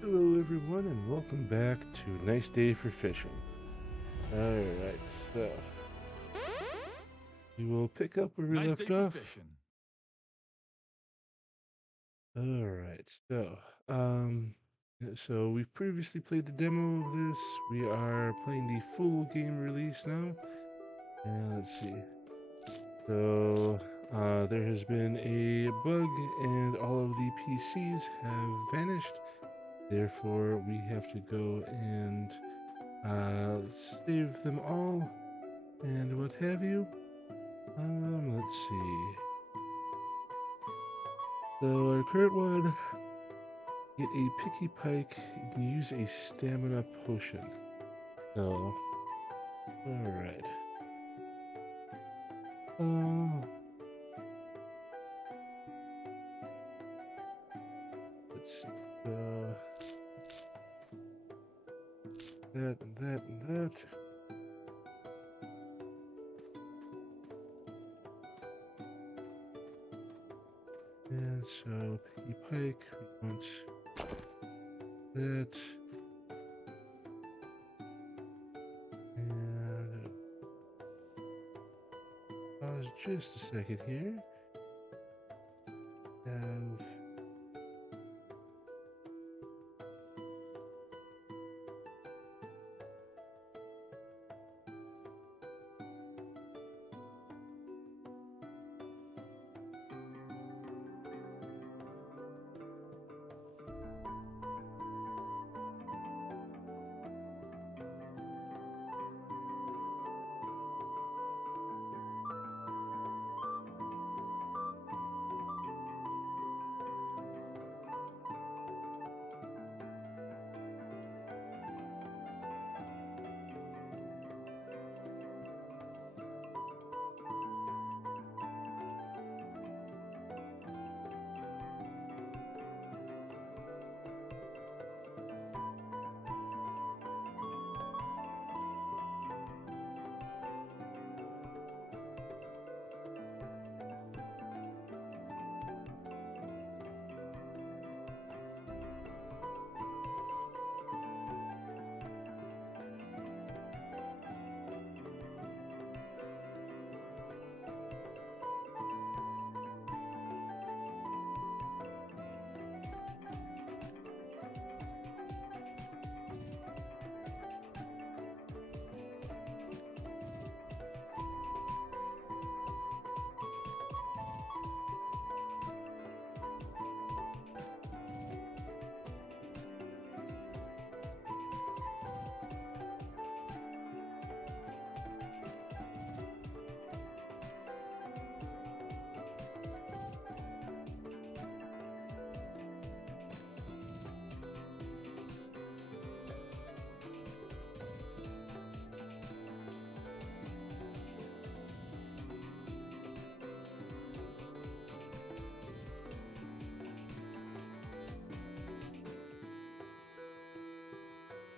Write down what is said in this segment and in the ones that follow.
Hello everyone and welcome back to Nice Day for Fishing. Alright, so we will pick up where we left off. Alright, so we've previously played the demo of this. We are playing the full game release now. And let's see. So there has been a bug and all of the PCs have vanished. Therefore we have to go and save them all and what have you. Let's see. So our current one, get a picky pike and use a stamina potion. So, alright. Let's see. That and that and that. And so, picky pike, we want that. And pause just a second here. Have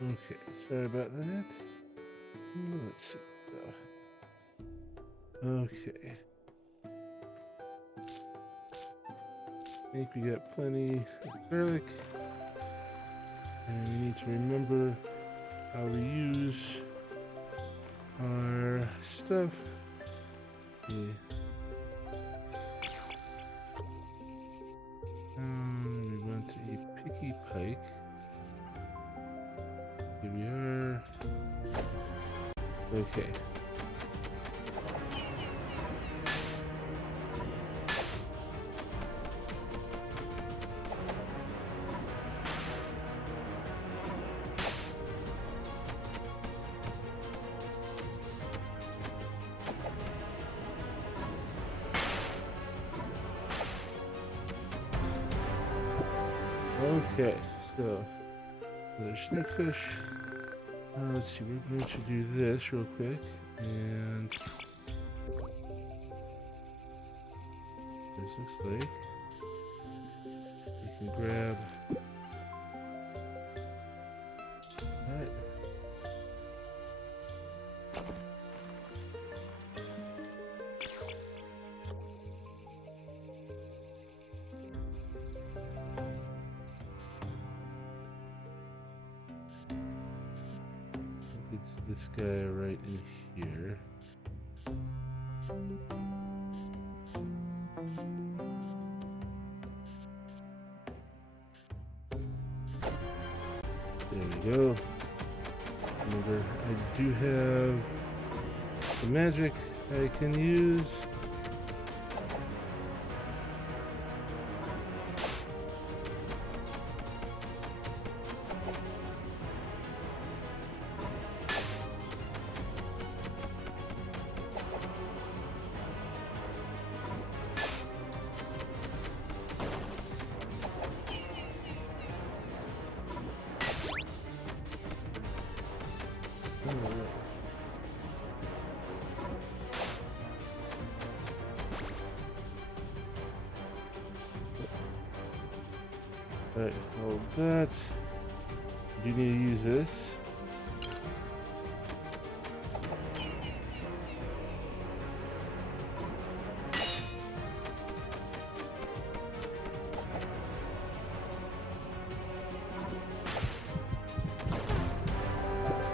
okay, sorry about that. Let's see. Okay. I think we got plenty of garlic. And we need to remember how to use our stuff. Yeah. We want a picky pike. Here we are. Okay. Okay, so there's snakefish. Let's see, we're going to do this real quick, and this looks like we can grab. Alright. it's this guy right in here. There we go. Remember, I do have the magic I can use. Alright, hold that. You need to use this.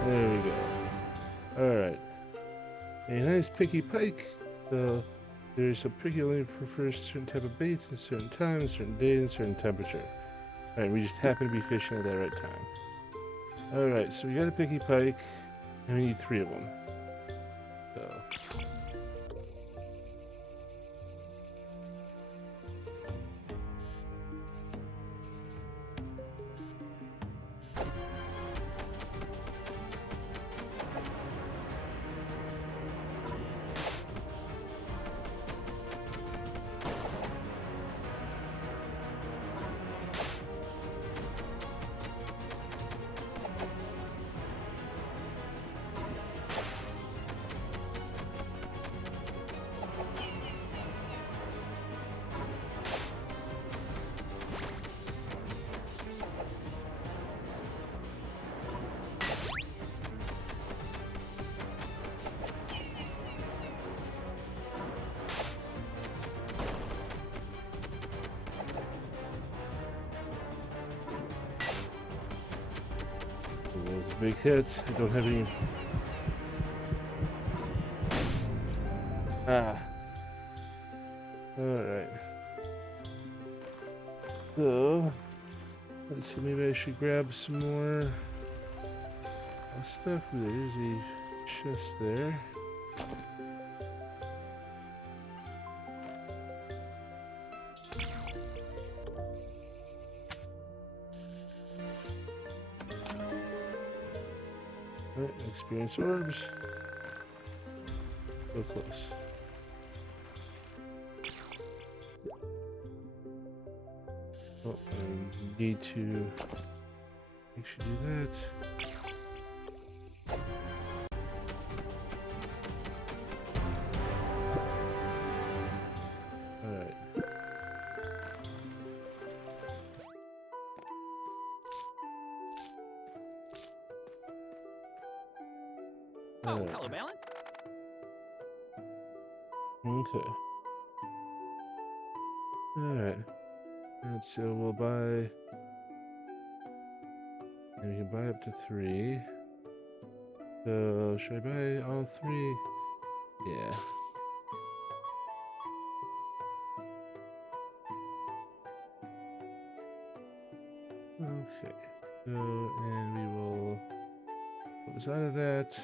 There we go. Alright. A nice picky pike. So there's a picky only prefers certain type of baits at certain times, certain days, and certain temperature. Alright, we just happen to be fishing at that right time. Alright, so we got a picky pike, and we need 3 of them. So. Those big hits. I don't have any. Alright. So, let's see, maybe I should grab some more stuff. There's a chest there. Alright, experience orbs. So close. Oh, I need to actually do that. Alright. Oh, hello, Balin. Okay. Alright. And so we'll buy. And we can buy up to 3. So should I buy all 3? Yeah. Okay. So, and we will close out of that.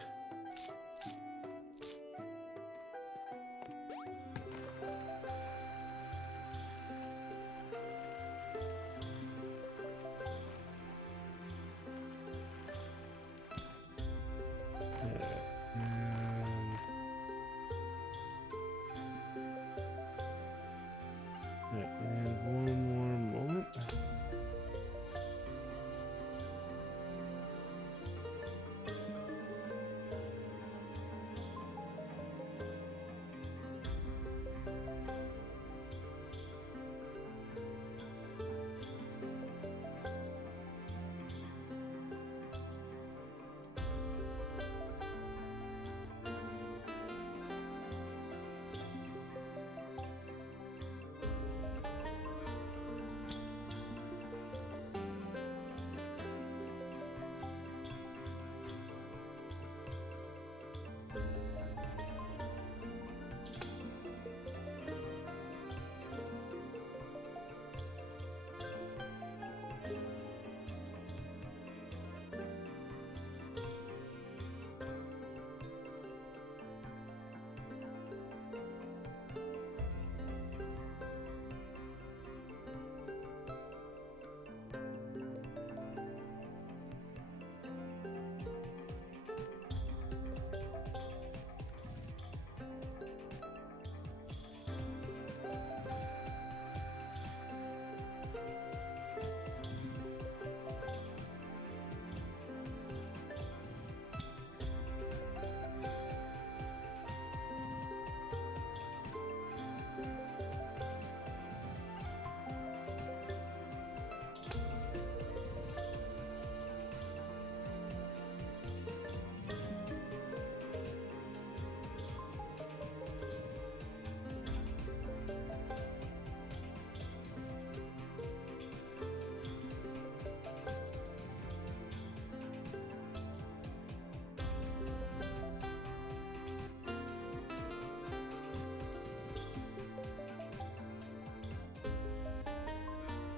And one more moment.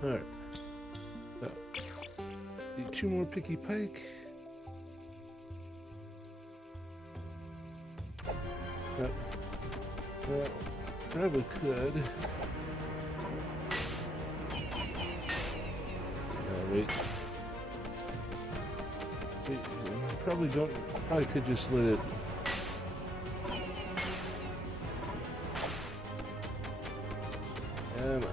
Alright. So, need 2 more picky pike. Well, probably could. Wait. Probably don't. Probably could just let it. Come on.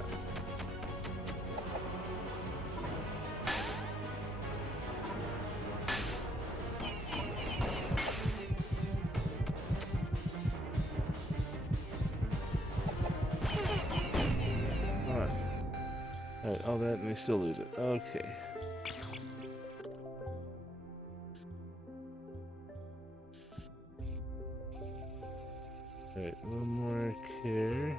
Alright, all that and they still lose it. Okay. Alright, one more care.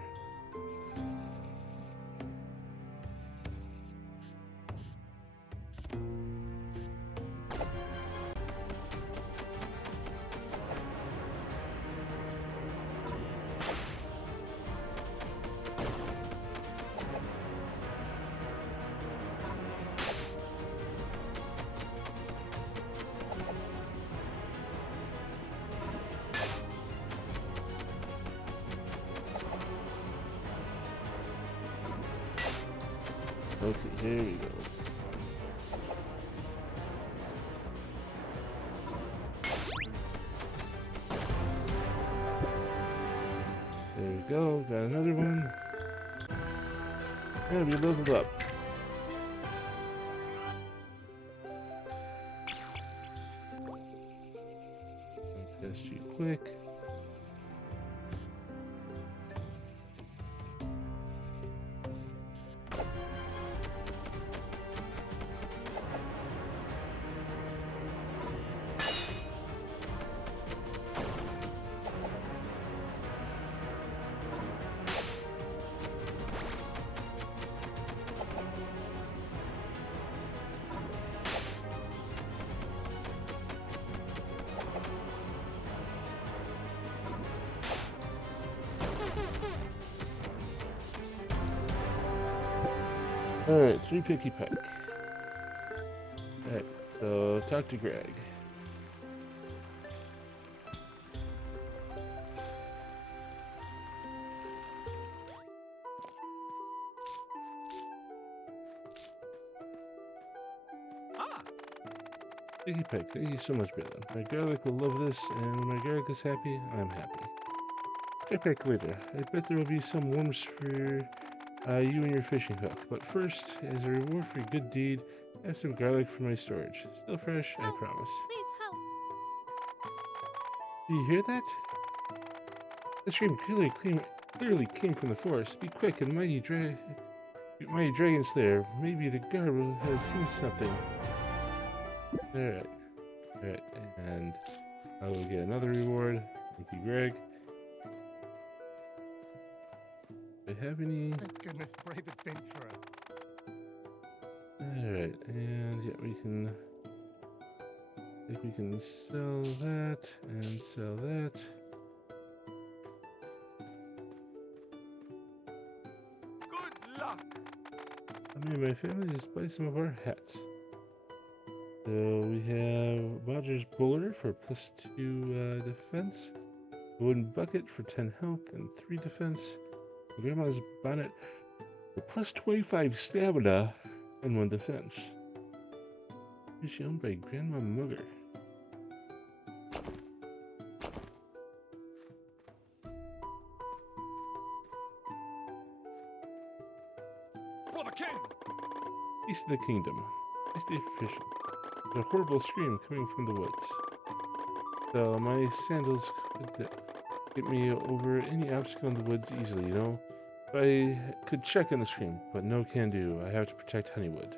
Okay, here we go. There we go, got another one. And we leveled up. Test you quick. Alright, 3 picky pike. Alright, so talk to Greg. Picky pike, thank you so much, brother. My garlic will love this, and when my garlic is happy, I'm happy. Check back later. I bet there will be some worms for you and your fishing hook. But first, as a reward for your good deed, I have some garlic for my storage. Still fresh, I promise. Please help. Do you hear that? The scream clearly came from the forest. Be quick and mighty dragon slayer. Maybe the guard has seen something. Alright. Alright, and I will get another reward. Thank you, Greg. Do I have any? Thank goodness, brave adventurer. Alright, and yeah, we can. I think we can sell that and sell that. Good luck. I mean, my family just buy some of our hats. So we have Roger's Bowler for +2 defense, a wooden bucket for 10 health and 3 defense, Grandma's bonnet for +25 stamina and 1 defense. Is she owned by Grandma Mugger? For the king. East of the kingdom. I stay fishing. There's a horrible scream coming from the woods. So my sandals could get me over any obstacle in the woods easily, you know? I could check on the scream, but no can do. I have to protect Honeywood.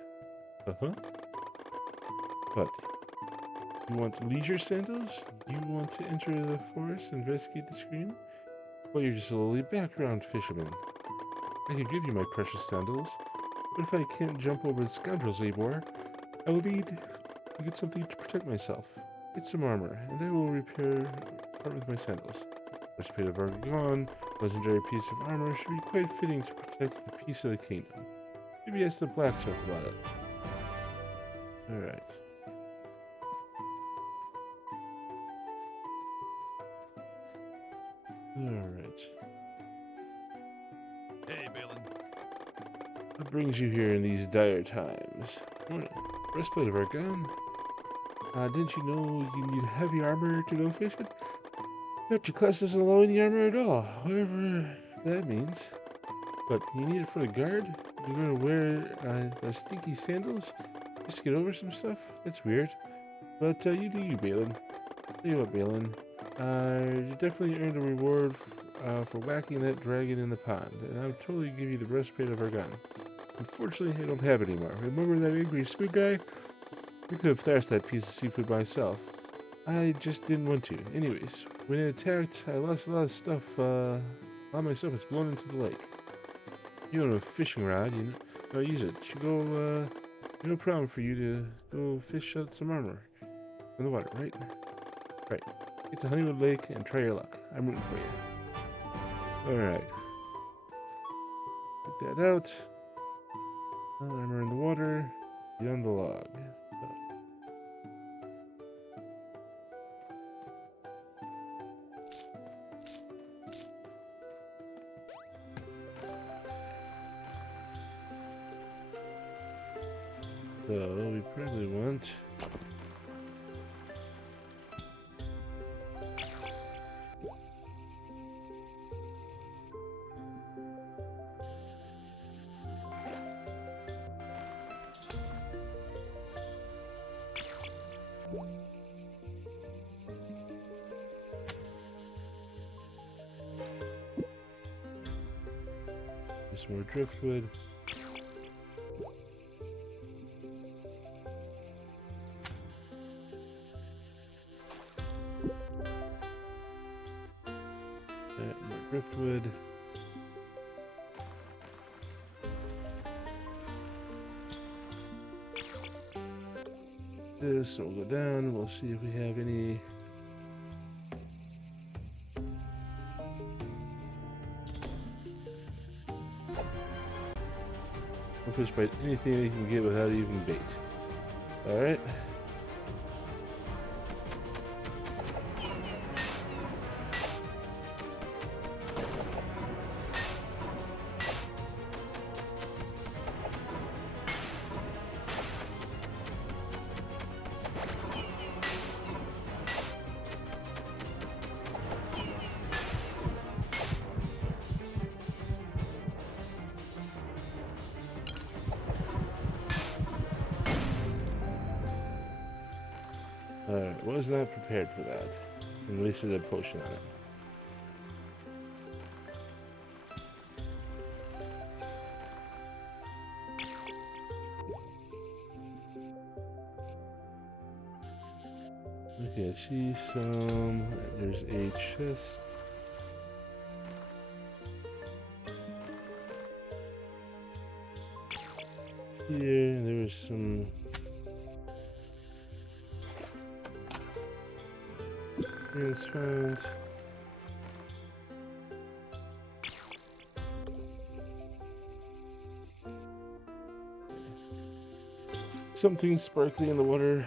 Uh-huh. But you want leisure sandals? You want to enter the forest and investigate the scream? Well, you're just a lowly background fisherman. I could give you my precious sandals, but if I can't jump over the scoundrels anymore, I will need to get something to protect myself. Get some armor, and I will part with my sandals. Breastplate of Argon, legendary piece of armor should be quite fitting to protect the peace of the kingdom. Maybe ask the blacksmith about it. Alright. Alright. Hey, Balin. What brings you here in these dire times? Morning. Breastplate of our gun. Didn't you know you need heavy armor to go fishing? But your class doesn't allow any armor at all, whatever that means. But you need it for the guard? You're going to wear those stinky sandals just to get over some stuff? That's weird. But you do you, Balin. Tell you what, Balin. You definitely earned a reward for whacking that dragon in the pond, and I'll totally give you the breastplate of our gun. Unfortunately, I don't have it anymore. Remember that angry squid guy? I could have thrashed that piece of seafood myself. I just didn't want to. Anyways, when it attacked, I lost a lot of stuff. A lot of my stuff was blown into the lake. You don't have a fishing rod, you know. Use it. Should go, no problem for you to go fish out some armor in the water, right? Right. Get to Honeywood Lake and try your luck. I'm rooting for you. Alright. Get that out. Armor in the water. Get on the log. So we probably want some more driftwood. More driftwood. This will go down. We'll see if we have any. We'll fish bite anything they can get without even bait. Alright. Alright, was not prepared for that. And wasted a potion on it. Okay, I see some. There's a chest. Here, there was some. It's found. Something sparkly in the water.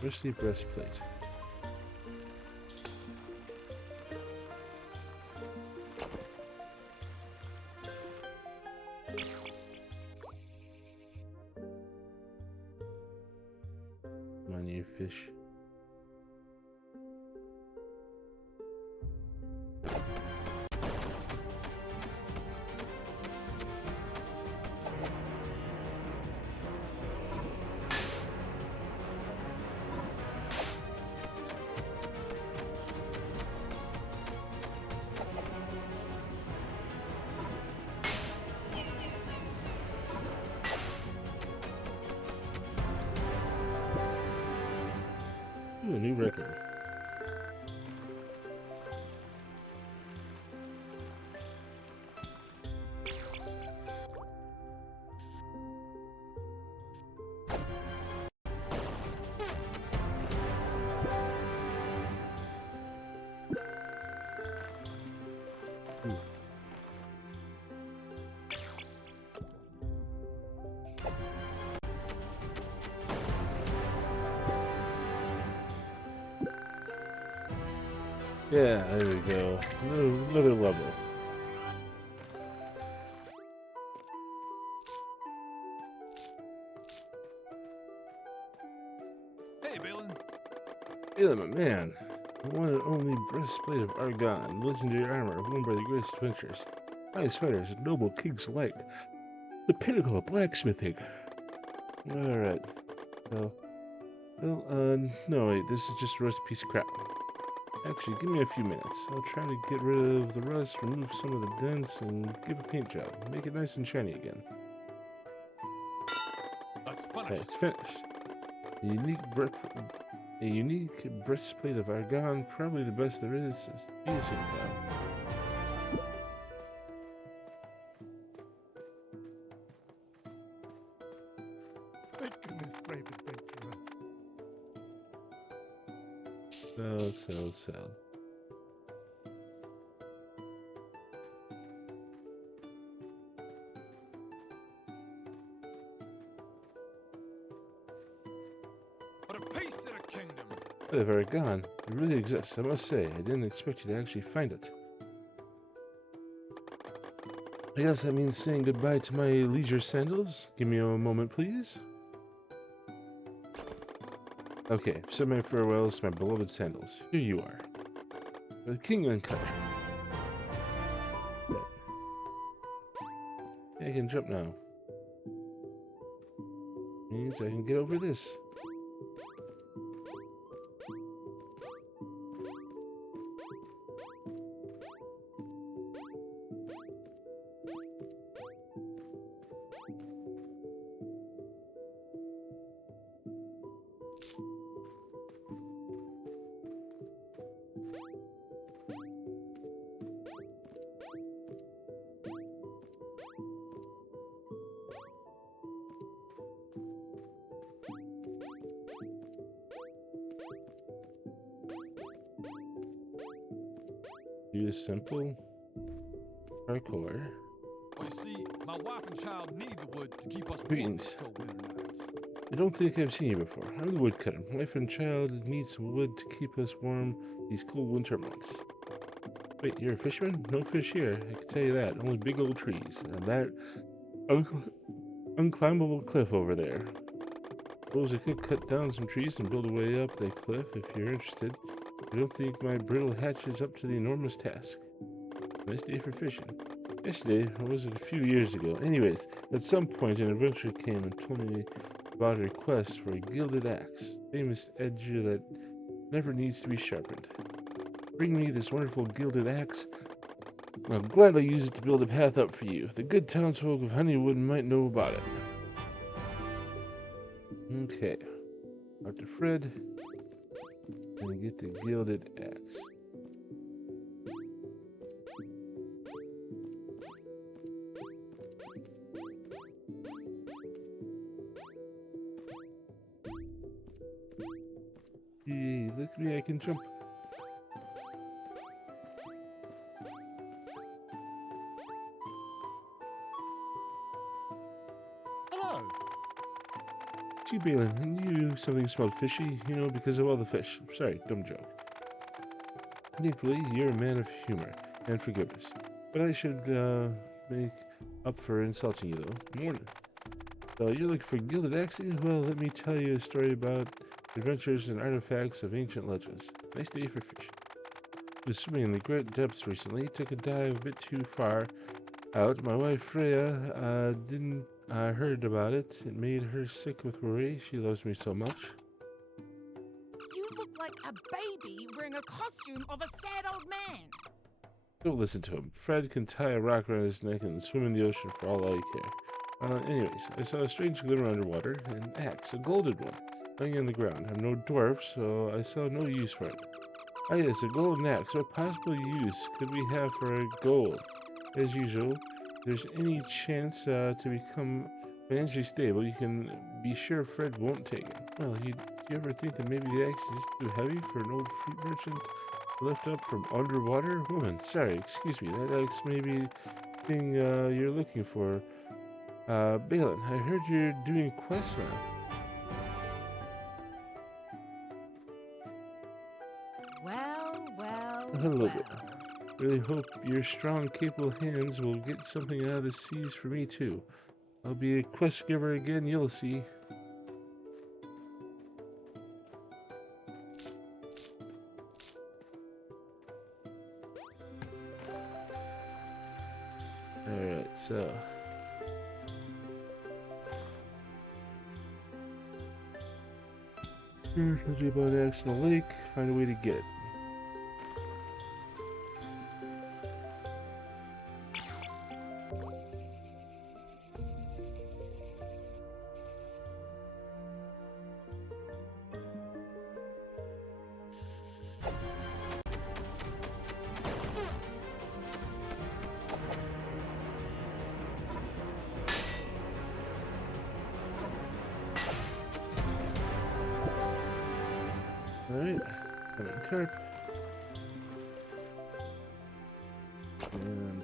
Rusty breastplate. Come on, you fish. Yeah, there we go. Another level. Hey, Balin. Hey, my man. The one and only breastplate of Argon, legendary armor worn by the greatest adventurers, highest fighters, and noble kings alike. The pinnacle of blacksmithing. Alright. So, well, no, wait, this is just a rusty piece of crap. Actually, give me a few minutes. I'll try to get rid of the rust, remove some of the dents, and give a paint job. Make it nice and shiny again. That's Okay, finished. it's finished. A unique breastplate of Argon, probably the best there is using now. Thank goodness, brave adventurer. So. But a piece of the kingdom. The Argon, it really exists, I must say. I didn't expect you to actually find it. I guess that means saying goodbye to my leisure sandals. Give me a moment, please. Okay, said my farewells to my beloved sandals. Here you are. For the king and country. I can jump now. Means I can get over this. Do simple parkour. Well, you see, my wife and child need the wood to keep us warm Greetings. these cold winter nights. I don't think I've seen you before. I'm the woodcutter. Wife and child need some wood to keep us warm these cold winter months. Wait, you're a fisherman? No fish here, I can tell you that. Only big old trees. And that unclimbable cliff over there. Suppose I could cut down some trees and build a way up that cliff if you're interested. I don't think my brittle hatch is up to the enormous task. Nice day for fishing. Yesterday, or was it a few years ago? Anyways, at some point an adventurer came and told me about a request for a gilded axe. Famous edge that never needs to be sharpened. Bring me this wonderful gilded axe. I'll gladly use it to build a path up for you. The good townsfolk of Honeywood might know about it. Okay. Out to Fred. And get the gilded axe. Hey, look at me, I can jump. Hello. Gee, Balin, I knew something smelled fishy, you know, because of all the fish. Sorry, dumb joke. Thankfully, you're a man of humor and forgiveness. But I should make up for insulting you, though. Morning. So you're looking for gilded axes? Well, let me tell you a story about adventures and artifacts of ancient legends. Nice day for fishing. I was swimming in the great depths recently. Took a dive a bit too far out. My wife Freya didn't heard about it. It made her sick with worry. She loves me so much. You look like a baby wearing a costume of a sad old man. Don't listen to him. Fred can tie a rock around his neck and swim in the ocean for all I care. Anyways, I saw a strange glimmer underwater, an axe, a golden one, laying on the ground. I'm no dwarf, so I saw no use for it. Ah yes, a golden axe. What possible use could we have for a gold? As usual, if there's any chance to become financially stable, you can be sure Fred won't take it. Well, do you ever think that maybe the axe is too heavy for an old fruit merchant to lift up from underwater? Woman, sorry, excuse me, that axe may be the thing you're looking for. Balin, I heard you're doing quests now. Well, well, hello there. Really hope your strong, capable hands will get something out of the seas for me too. I'll be a quest giver again, you'll see. Alright, so... Here's what you about next in the lake. Find a way to get it. Alright, carp. And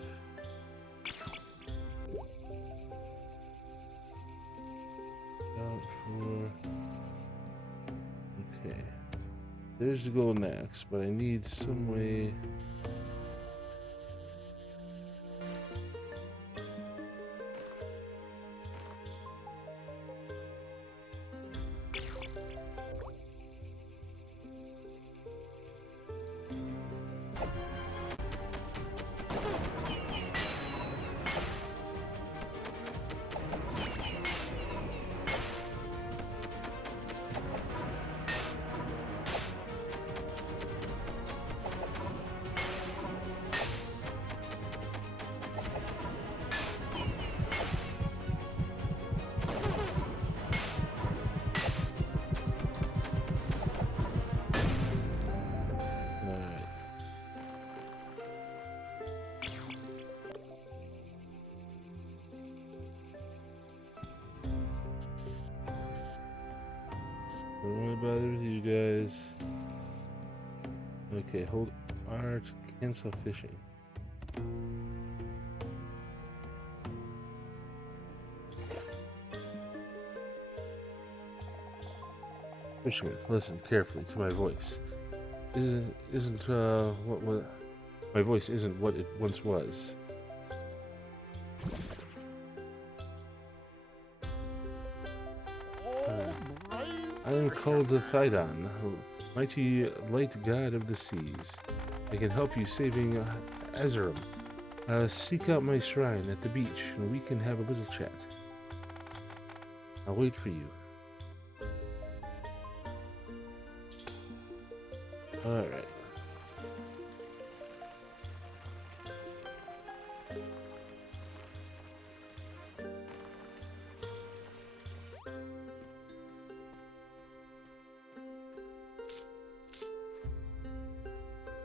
out for okay. There's the golden axe, but I need some way. I don't want to bother with you guys. Okay, hold R to cancel fishing. Fisherman, listen carefully to my voice. Isn't what my voice isn't what it once was. I am called the Thydon, mighty light god of the seas. I can help you saving Azerum. Seek out my shrine at the beach, and we can have a little chat. I'll wait for you. Alright.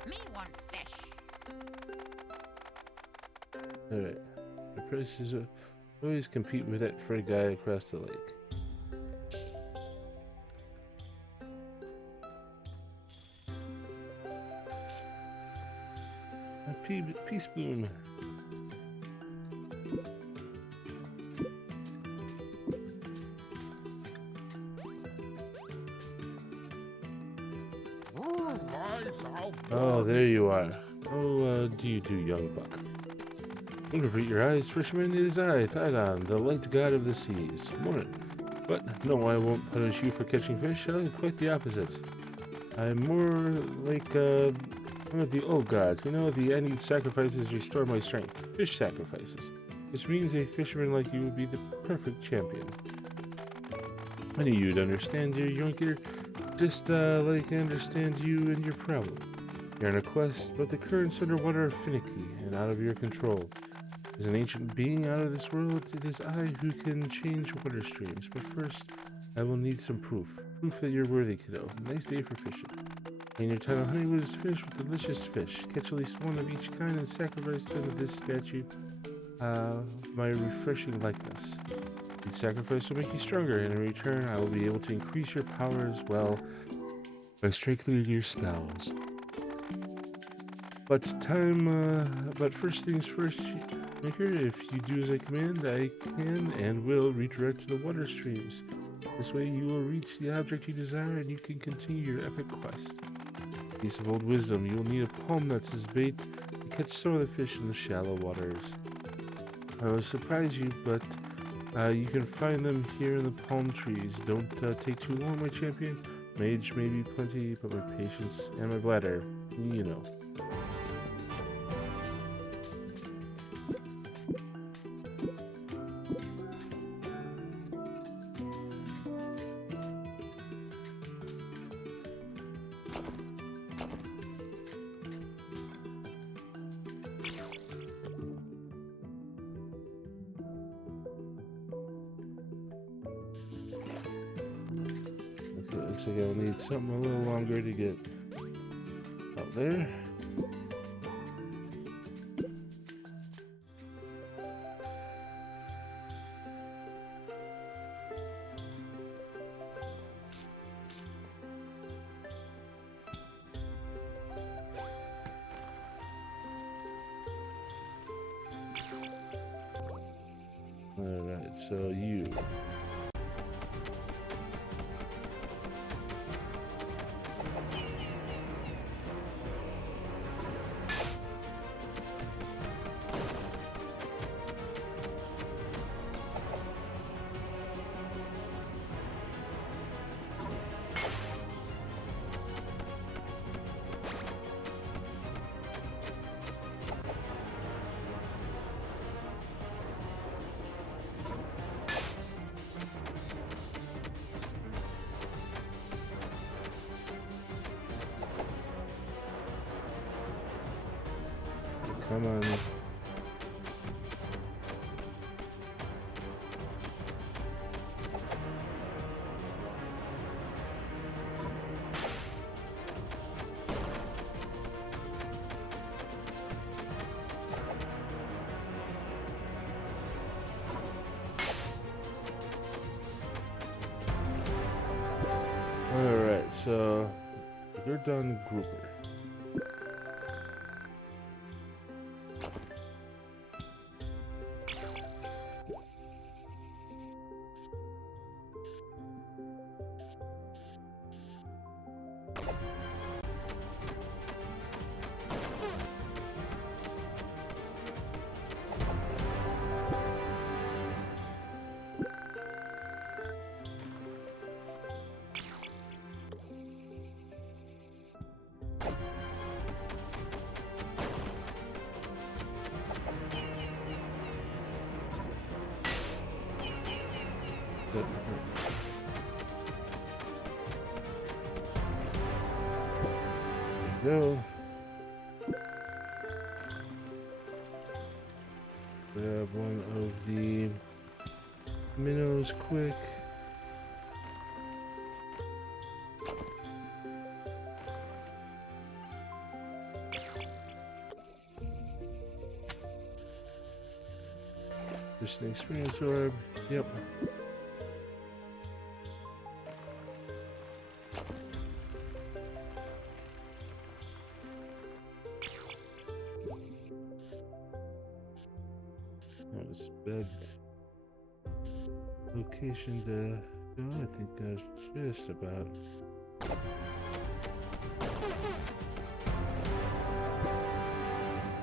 Me want fish. Alright. The prices always compete with that fur guy across the lake. A peace bloom. Oh, there you are. Oh, do you do, young buck? Don't avert your eyes, fisherman. It is I, Thydon, the light god of the seas. Morning. But no, I won't punish you for catching fish. Quite the opposite. I'm more like one of the old gods. You know, the ending sacrifices restore my strength. Fish sacrifices. This means a fisherman like you would be the perfect champion. I knew you'd understand, dear Yonker. Just like I understand you and your problem. You're on a quest, but the currents underwater are finicky and out of your control. As an ancient being out of this world, it is I who can change water streams. But first, I will need some proof. Proof that you're worthy, kiddo. Nice day for fishing. When your time of honeywood is finished with delicious fish, catch at least one of each kind and sacrifice them to this statue. My refreshing likeness. The sacrifice will make you stronger, and in return, I will be able to increase your power as well by strengthening your spells. But first things first, Maker, if you do as I command, I can and will redirect to the water streams. This way you will reach the object you desire and you can continue your epic quest. Piece of old wisdom. You will need a palm nuts as bait to catch some of the fish in the shallow waters. I will surprise you, but you can find them here in the palm trees. Don't take too long, my champion. Mage may be plenty, but my patience and my bladder, you know. Looks like I'll need something a little longer to get out there. Alright, so you. Come on. Alright, so you're done, grouper. Go. Grab one of the minnows quick. Just an experience orb. Yep. That was bad location to go. I think that's just about.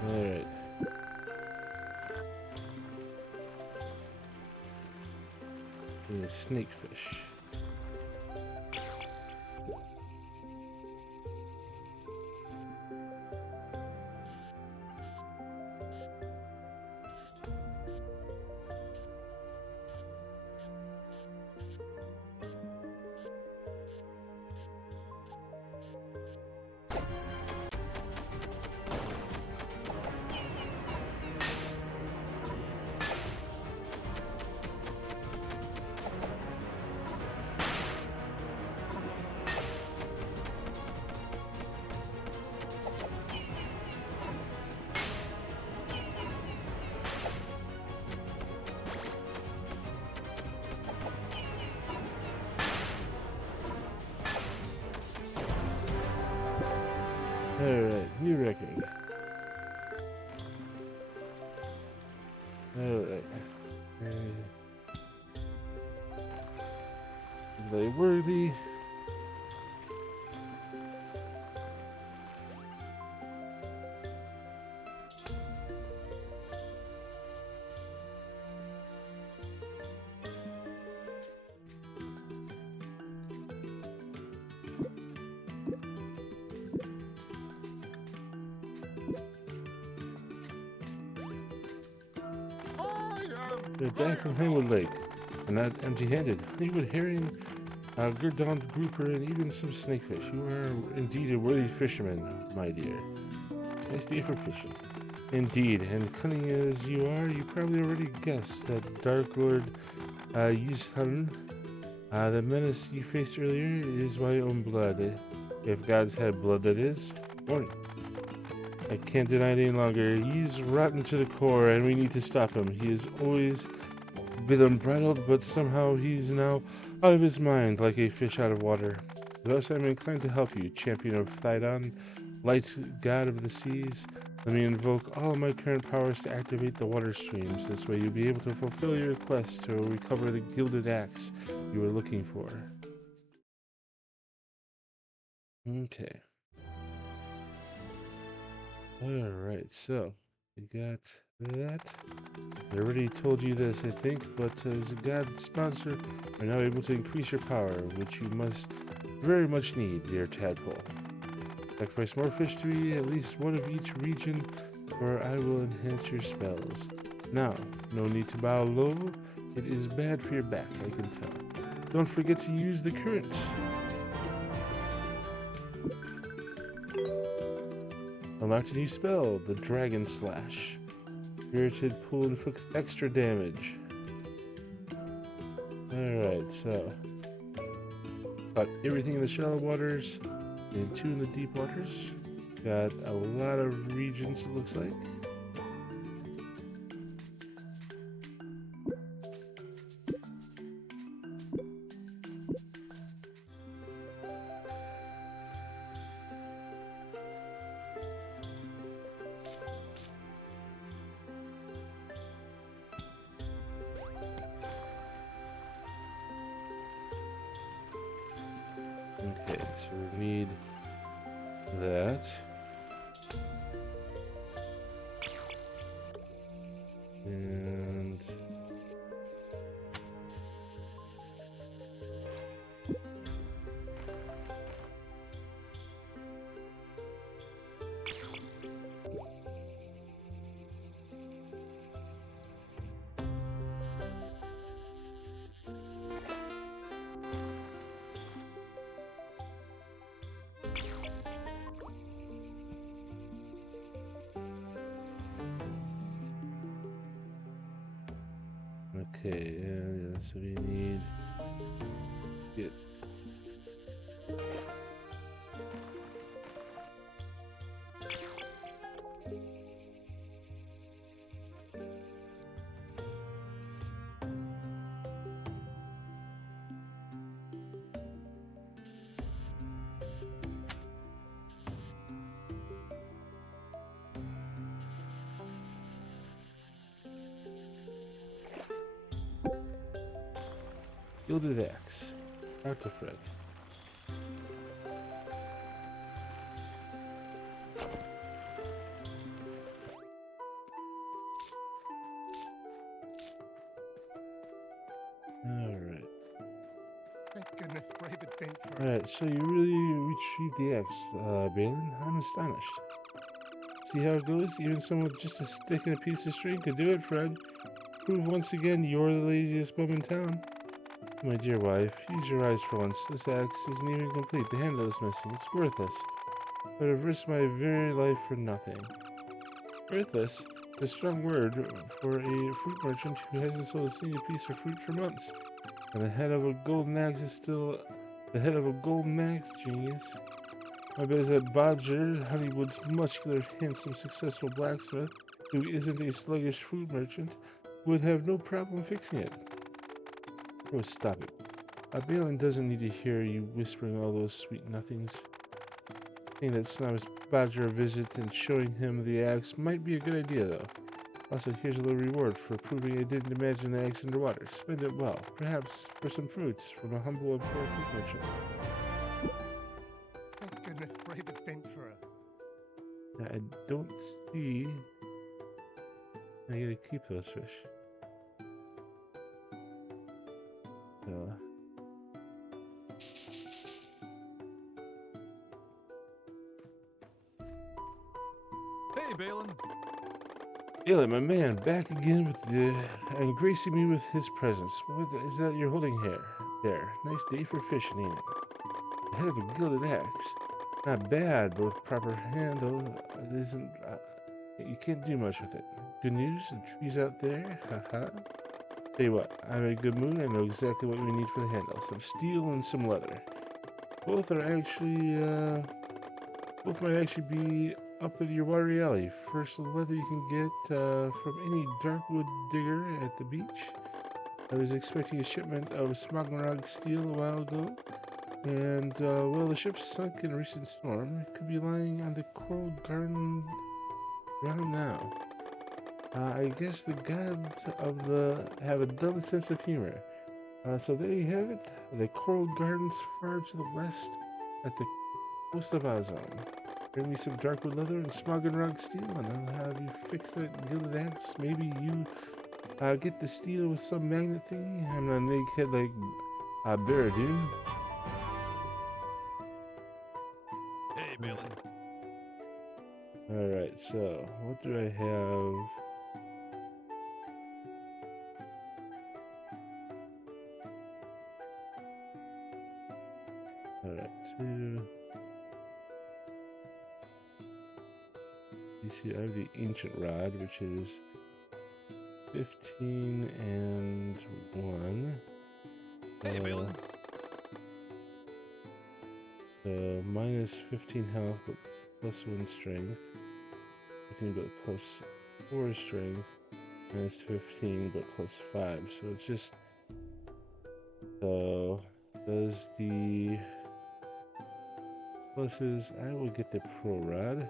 Alright. A snakefish. Alright, new record. Alright. They worthy. They're back from Haywood Lake, and not empty-handed. Haywood herring, gurdon grouper, and even some snakefish. You are indeed a worthy fisherman, my dear. Nice day for fishing. Indeed, and cunning as you are, you probably already guessed that Dark Lord Yishun, the menace you faced earlier, is my own blood. If gods had blood, that is. Warning. I can't deny it any longer. He's rotten to the core, and we need to stop him. He has always been unbridled, but somehow he's now out of his mind, like a fish out of water. Thus, I'm inclined to help you, champion of Thydon, light god of the seas. Let me invoke all of my current powers to activate the water streams. This way, you'll be able to fulfill your quest to recover the gilded axe you were looking for. Okay. Alright, so we got that. I already told you this, I think, but as a god sponsor, you're now able to increase your power, which you must very much need, dear tadpole. Sacrifice more fish to eat, at least one of each region, or I will enhance your spells. Now, no need to bow low. It is bad for your back, I can tell. Don't forget to use the current. Unlocked a new spell, the Dragon Slash. Spirited Pool inflicts extra damage. Alright, so got everything in the shallow waters and 2 in the deep waters. Got a lot of regions, it looks like. Okay, so we need that. And okay, and so we need get gilded axe. Artifred. Alright. Thank goodness, brave adventurer. Alright, so you really retrieved the axe, Balin. I'm astonished. See how it goes? Even someone with just a stick and a piece of string could do it, Fred. Prove once again you're the laziest bum in town. My dear wife, use your eyes for once. This axe isn't even complete. The handle is missing. It's worthless. But I've risked my very life for nothing. Worthless? A strong word for a fruit merchant who hasn't sold a single piece of fruit for months. And the head of a golden axe is still the head of a golden axe, genius. I bet that Bodger, Honeywood's muscular, handsome, successful blacksmith, who isn't a sluggish fruit merchant, would have no problem fixing it. Oh, stop it. Balin doesn't need to hear you whispering all those sweet nothings. Paying that snobbish Bodger a visit and showing him the axe might be a good idea, though. Also, here's a little reward for proving I didn't imagine the axe underwater. Spend it well, perhaps for some fruits from a humble and poor fruit merchant. Thank goodness, brave adventurer. Now, I don't see... I gotta keep those fish. Hey, Balin. Billy, my man, back again with the and gracing me with his presence. What is that you're holding here? There, nice day for fishing, ain't it? The head of a gilded axe. Not bad, but with proper handle, it isn't. You can't do much with it. Good news, the tree's out there. Haha. Tell you what, I'm in a good mood. I know exactly what we need for the handle. Some steel and some leather. Both are actually, both might actually be up in your watery alley. First, the leather you can get from any darkwood digger at the beach. I was expecting a shipment of Smognarog steel a while ago, and well, the ship sunk in a recent storm. It could be lying on the coral garden ground now. I guess the gods of the have a dumb sense of humor. So there you have it. The coral gardens far to the west at the coast of Azon. Bring me some darkwood leather and Smogonrog steel, and I'll have you fix that gilded axe. Maybe you get the steel with some magnet thingy. I'm not an egghead like Bear, dude. Hey, Billy. Alright, so what do I have? Alright, 2. You see, I have the ancient rod, which is 15 and 1. Hey, Billy. So minus 15 health, but plus 1 strength. 15, but plus 4 strength. Minus 15, but plus 5. So it's just. So, does the pluses. I will get the pro rod.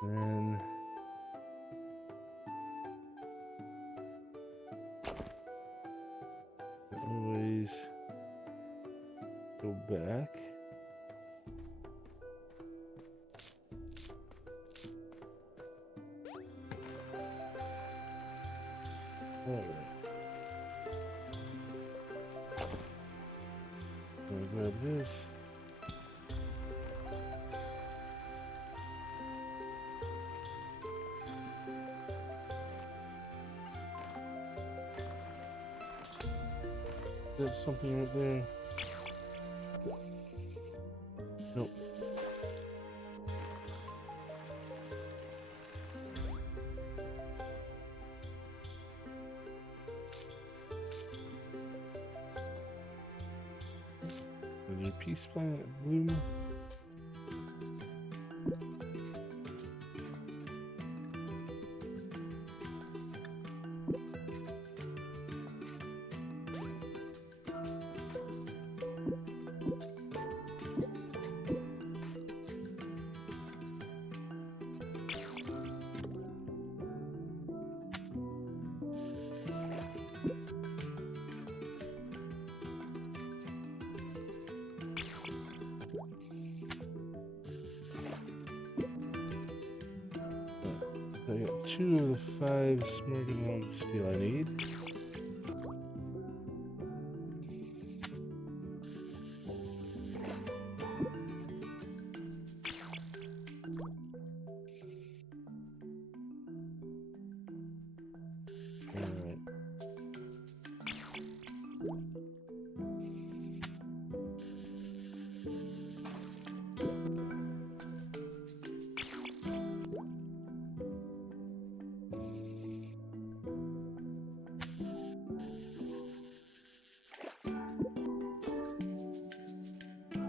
Then always go back. All right. I'm gonna grab this. That's something right there. Nope. Is your peace planet bloom? So I got 2 of the 5 Smogonrog steel I need.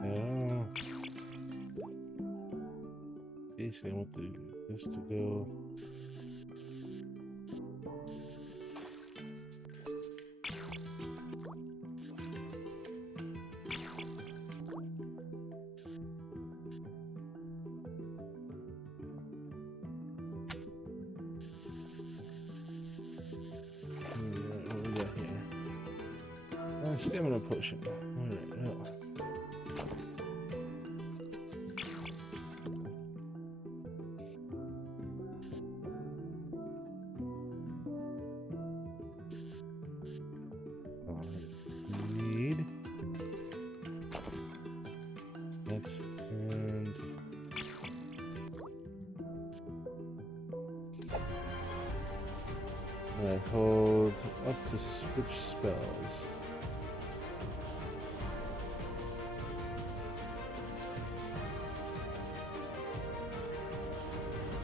Alright. Basically, I want this to go. Alright, what we got here? Stamina potion. Alright, well. Need that and Alright, hold up to switch spells.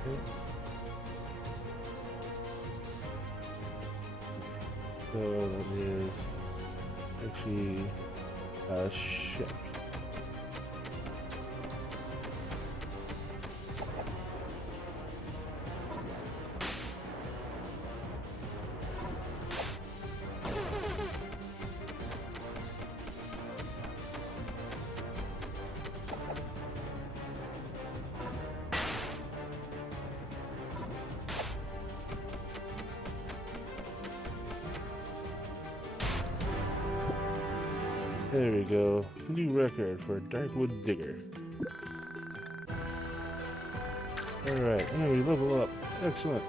Okay. So that is actually a shift. There we go. New record for Darkwood Digger. Alright, and we level up. Excellent.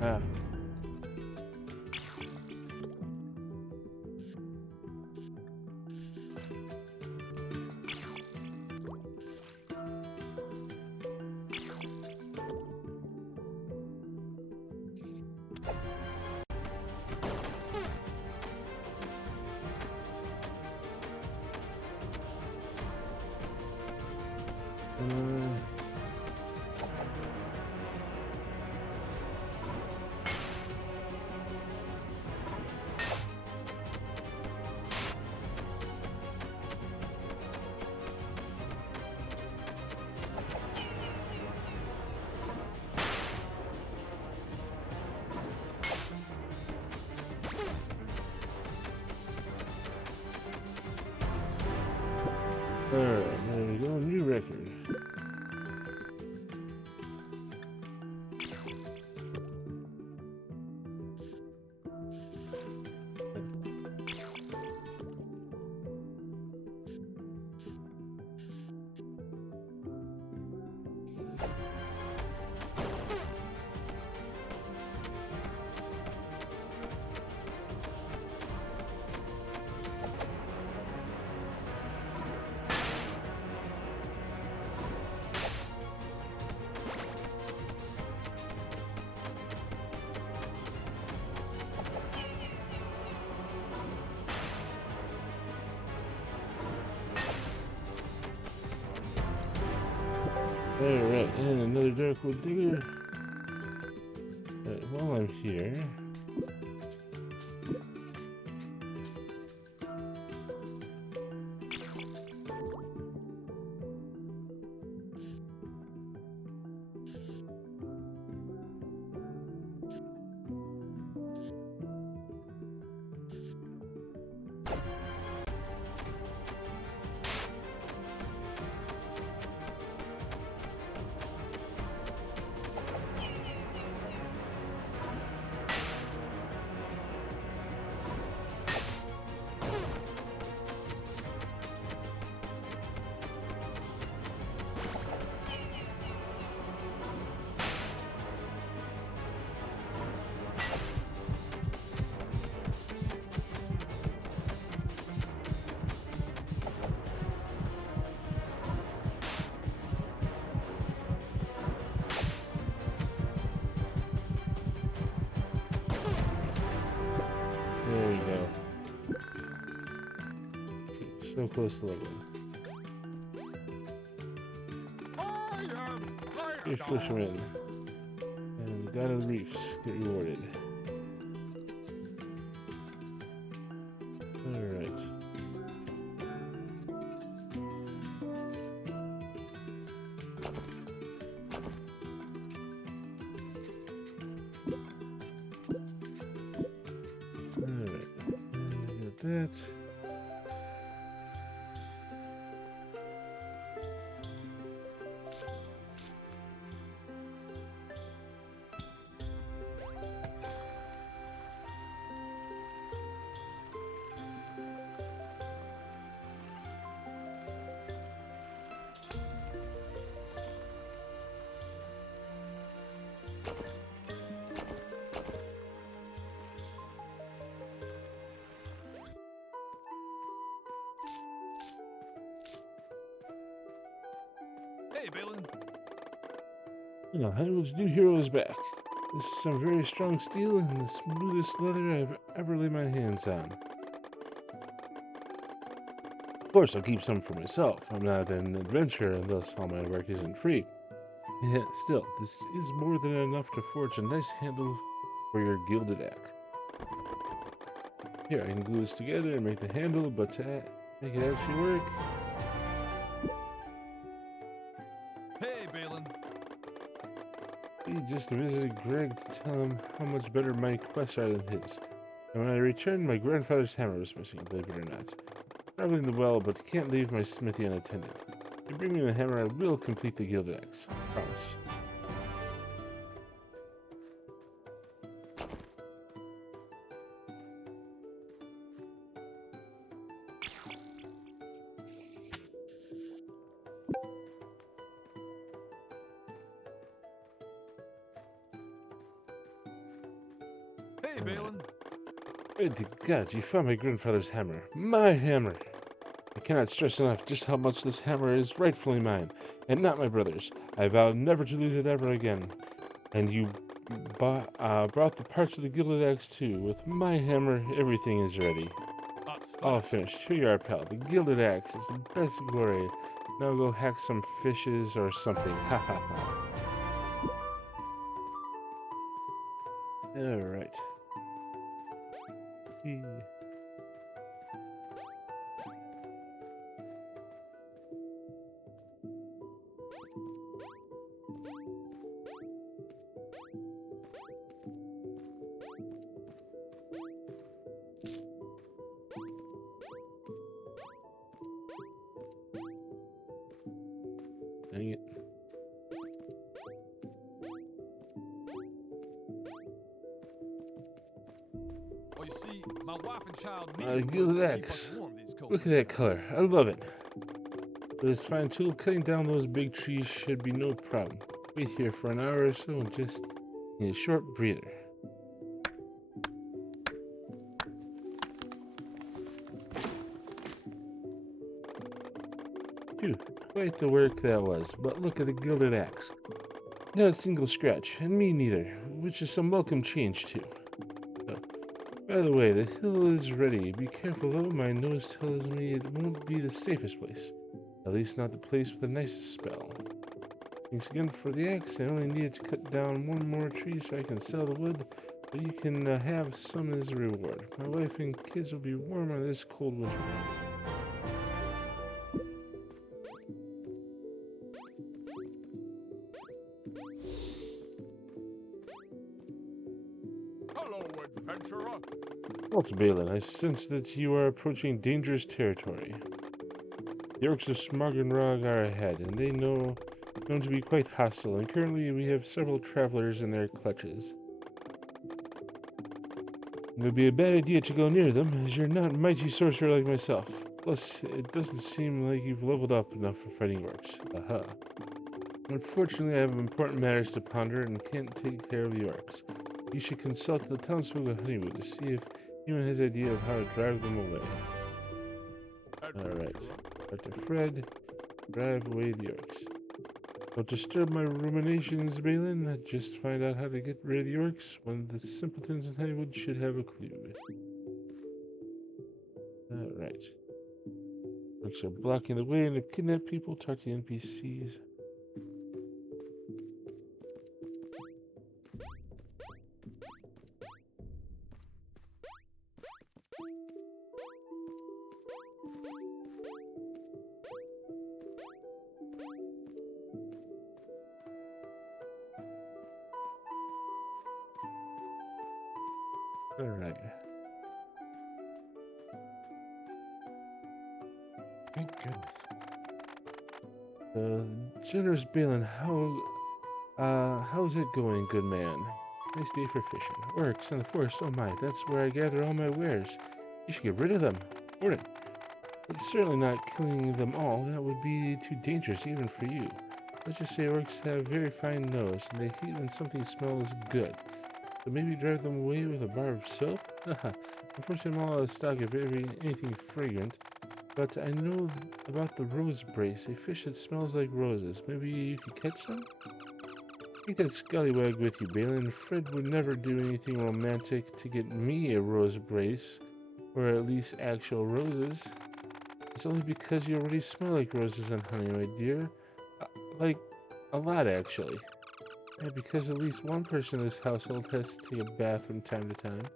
Ah. Alright, there we go, new record. Alright, and another Darkwood Digger. Alright, while I'm here, there we go. So close to leveling. Fish fisherman. And God of the Reefs get rewarded. Alright. that. Hey, Balin. Hollywood's new hero is back. This is some very strong steel and the smoothest leather I've ever laid my hands on. Of course, I'll keep some for myself. I'm not an adventurer, and thus all my work isn't free. Yet still, this is more than enough to forge a nice handle for your gilded axe. Here, I can glue this together and make the handle, but to make it actually work, Hey, Balin. he just visited Greg to tell him how much better my quests are than his. And when I returned, my grandfather's hammer was missing, believe it or not. Probably in the well, but can't leave my smithy unattended. If you bring me the hammer, I will complete the gilded axe. Promise. Hey, Balin. Good to God, you found my grandfather's hammer. My hammer! I cannot stress enough just how much this hammer is rightfully mine, and not my brother's. I vow never to lose it ever again. And you brought the parts of the gilded axe too. With my hammer, everything is ready. That's All finished. finished. Here you are, pal. The gilded axe is the best glory. Now go hack some fishes or something. Ha ha ha. Alright. Dang it. Well, you see, my wife and child need A the wood gilded to keep axe. us warm these cold Look at that days. color. I love it. With this fine tool, cutting down those big trees should be no problem. Wait here for an hour or so and just need a short breather. Phew, quite the work that was, but look at the gilded axe. Not a single scratch, and me neither, which is some welcome change too. By the way, the hill is ready. Be careful though, my nose tells me it won't be the safest place. At least not the place with the nicest spell. Thanks again for the axe. I only needed to cut down one more tree so I can sell the wood, but you can have some as a reward. My wife and kids will be warm on this cold winter night. Hello, adventurer. Walter Balin, I sense that you are approaching dangerous territory. The orcs of Smargenrog are ahead, and they known to be quite hostile, and currently we have several travelers in their clutches. It would be a bad idea to go near them, as you're not a mighty sorcerer like myself. Plus, it doesn't seem like you've leveled up enough for fighting orcs. Aha. Unfortunately, I have important matters to ponder and can't take care of the orcs. You should consult the townsfolk of Honeywood to see if anyone has an idea of how to drive them away. Alright. Dr. Fred, drive away the orcs. Don't disturb my ruminations, Balin. Just find out how to get rid of the orcs. One of the simpletons in Honeywood should have a clue. Alright. Orcs are blocking the way and have kidnapped people. Talk to the NPCs. Alright. Thank goodness. Generous Balin, how's it going, good man? Nice day for fishing. Orcs in the forest, oh my, that's where I gather all my wares. You should get rid of them. Morning. But certainly not killing them all. That would be too dangerous even for you. Let's just say orcs have a very fine nose, and they hate when something smells good. So maybe drive them away with a bar of soap? Haha. Unfortunately, I'm all out of stock of anything fragrant. But I know about the rose brace, a fish that smells like roses. Maybe you could catch some? Take that scallywag with you, Balin. Fred would never do anything romantic to get me a rose brace, or at least actual roses. It's only because you already smell like roses and honey, my dear. Like, a lot, actually. Yeah, because at least one person in this household has to take a bath from time to time.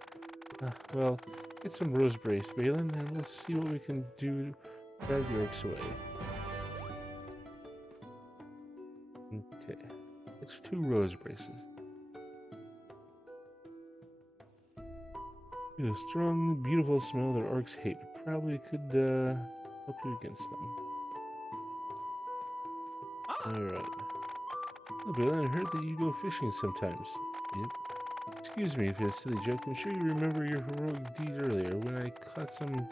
Well, get some rose brace, Balin, and let's see what we can do to drive the orcs away. Okay. It's 2 rose braces. With a strong, beautiful smell that orcs hate. Probably could help you against them. Alright. Oh, Balin, I heard that you go fishing sometimes. Yep. Excuse me for a silly joke. I'm sure you remember your heroic deed earlier when I caught some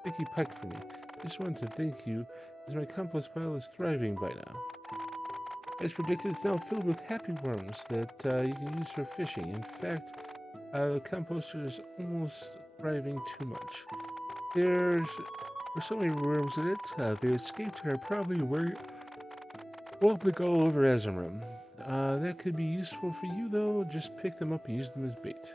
sticky pike for me. Just wanted to thank you, as my compost pile is thriving by now. As predicted, it's now filled with happy worms that you can use for fishing. In fact, the composter is almost thriving too much. There's so many worms in it, they escaped and are probably welcome to go over Azerim. That could be useful for you, though. Just pick them up and use them as bait.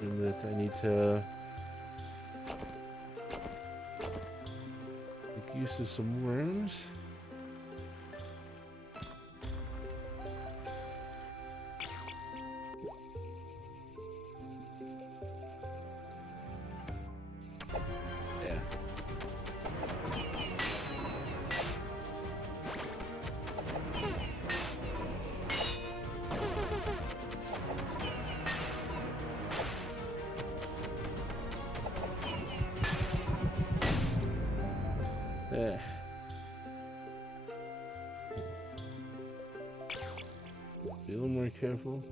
And that I need to make use of some worms. Be a little more careful.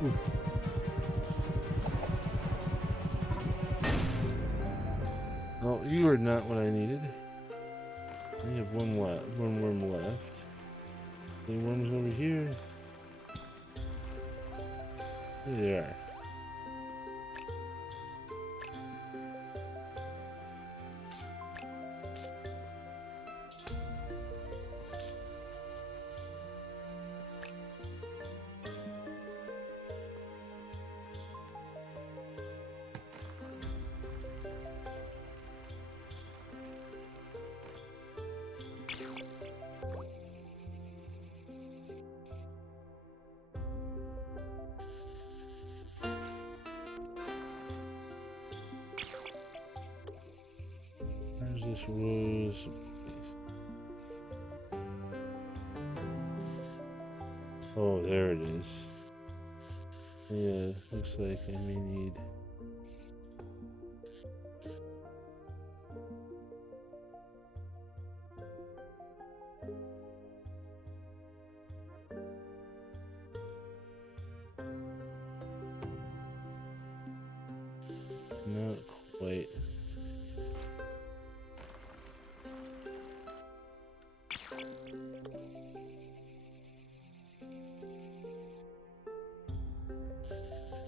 Ooh. Oh, you are not what I needed. I have one worm left. Any worms over here? There they are. Where's this rose? Oh, there it is. Yeah, looks like I may need... Not quite.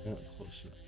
Not close enough.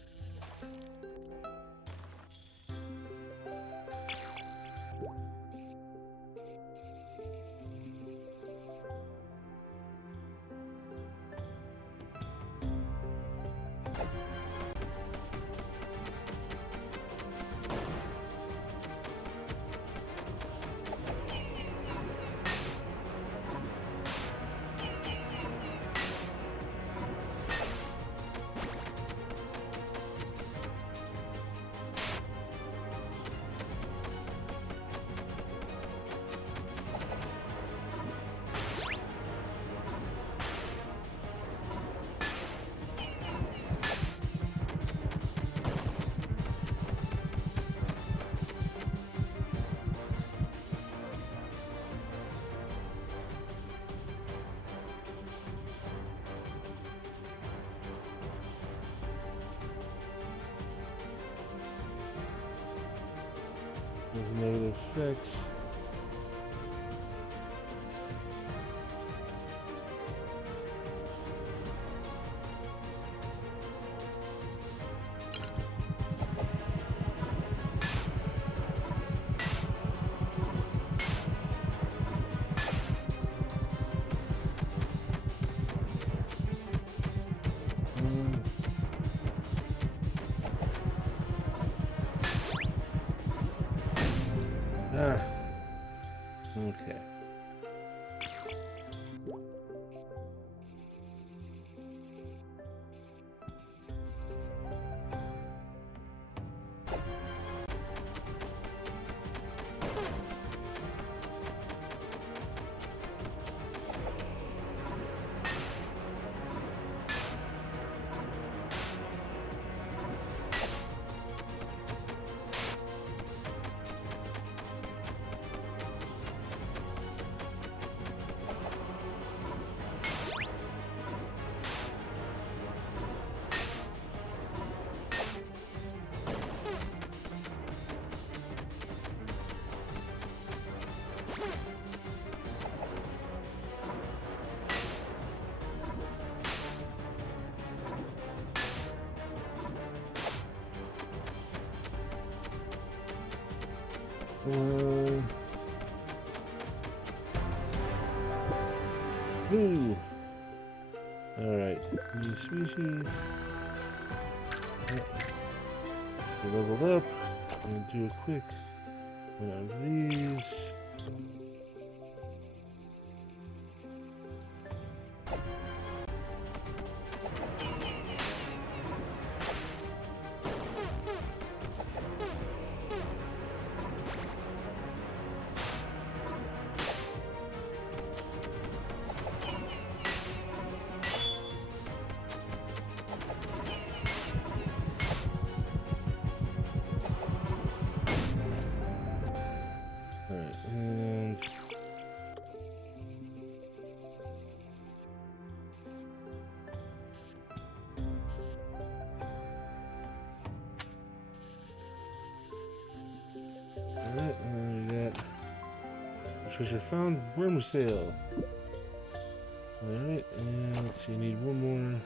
There's negative effects. Okay. Ooh. Alright, new species. We leveled up. I'm gonna do a quick one of these. Alright, and alright, and we got treasure found, worm sale. Alright, and let's see, need one more.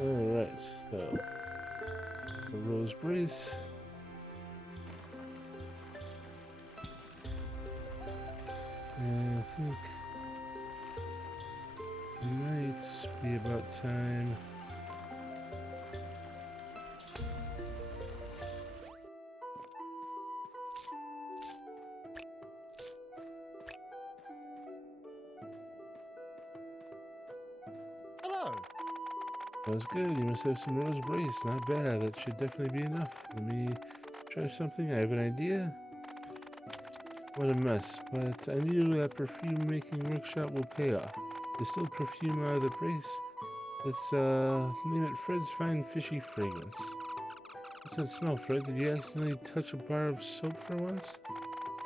Alright, so the rose brace. And I think it might be about time. Hello. That was good. You must have some rose brace. Not bad. That should definitely be enough. Let me try something. I have an idea. What a mess. But I knew that perfume making workshop will pay off. Distill perfume out of the brace. Let's name it Fred's Fine Fishy Fragrance. What's that smell, Fred? Did you accidentally touch a bar of soap for once?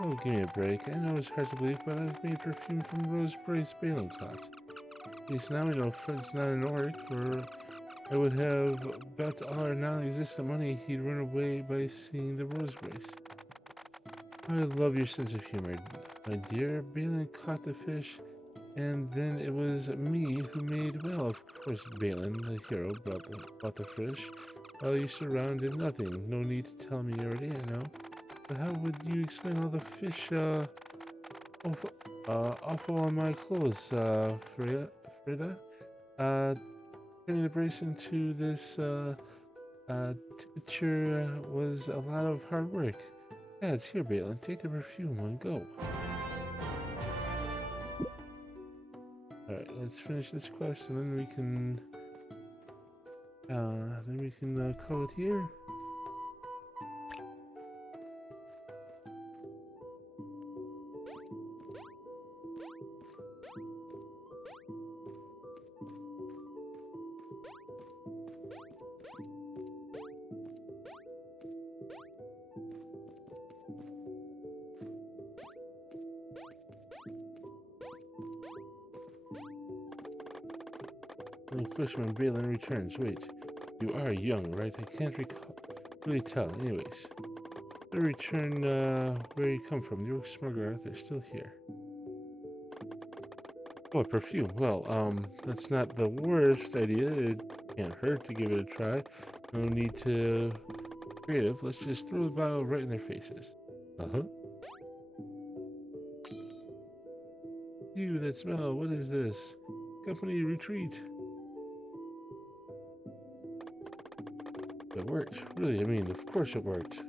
Oh, give me a break. I know it's hard to believe, but I've made perfume from rose brace baling cloth. At least now we know Fred's not an orc, or I would have bet all our non-existent money he'd run away by seeing the rose brace. I love your sense of humor, my dear. Balin caught the fish, and then it was me who made, well, of course, Balin, the hero, bought the fish, while you surrounded nothing. No need to tell me already, I know. But how would you explain all the fish awful on my clothes, Frida? Turning the brace into this tincture was a lot of hard work. Yeah, it's here, Balin. Take the perfume and go. Alright, let's finish this quest and then we can call it here. Young fisherman Balin returns. Wait, you are young, right? I can't really tell. Anyways, the return where you come from. The orc smuggler Arthur still here. Oh, perfume. Well, that's not the worst idea. It can't hurt to give it a try. No need to be creative. Let's just throw the bottle right in their faces. Uh-huh. Ew, that smell. What is this? Company retreat. It worked. Really, I mean, of course it worked.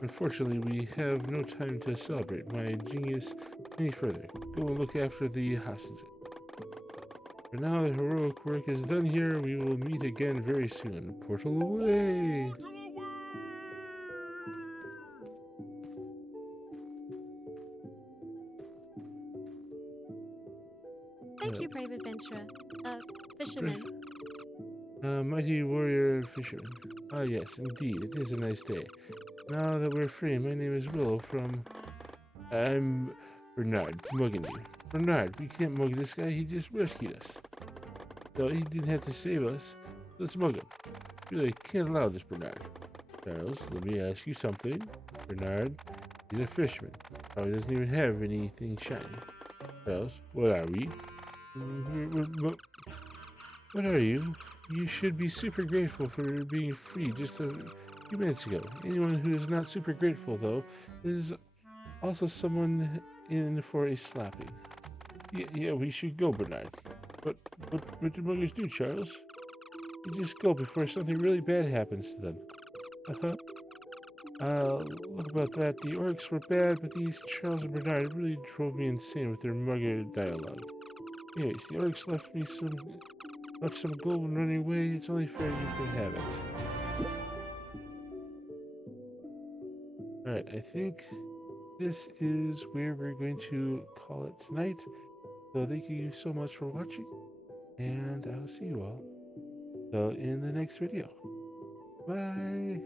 Unfortunately, we have no time to celebrate my genius any further. Go and look after the hostages. For now, the heroic work is done here. We will meet again very soon. Portal away! Thank you, brave adventurer. Fisherman. Mighty warrior fisherman. Ah, yes, indeed. It is a nice day. Now that we're free, my name is Willow from... I'm Bernard, mugging you. Bernard, we can't mug this guy. He just rescued us. So he didn't have to save us. Let's mug him. Really can't allow this, Bernard. Charles, let me ask you something. Bernard, he's a fisherman. Probably doesn't even have anything shiny. Charles, what are we? What are you? You should be super grateful for being free just a few minutes ago. Anyone who is not super grateful, though, is also someone in for a slapping. Yeah, we should go, Bernard. But what do muggers do, Charles? You just go before something really bad happens to them. Look about that. The orcs were bad, but these Charles and Bernard really drove me insane with their mugger dialogue. Anyways, the orcs left some gold and running away. It's only fair you could have it. Alright, I think this is where we're going to call it tonight. So thank you so much for watching, and I'll see you all in the next video. Bye!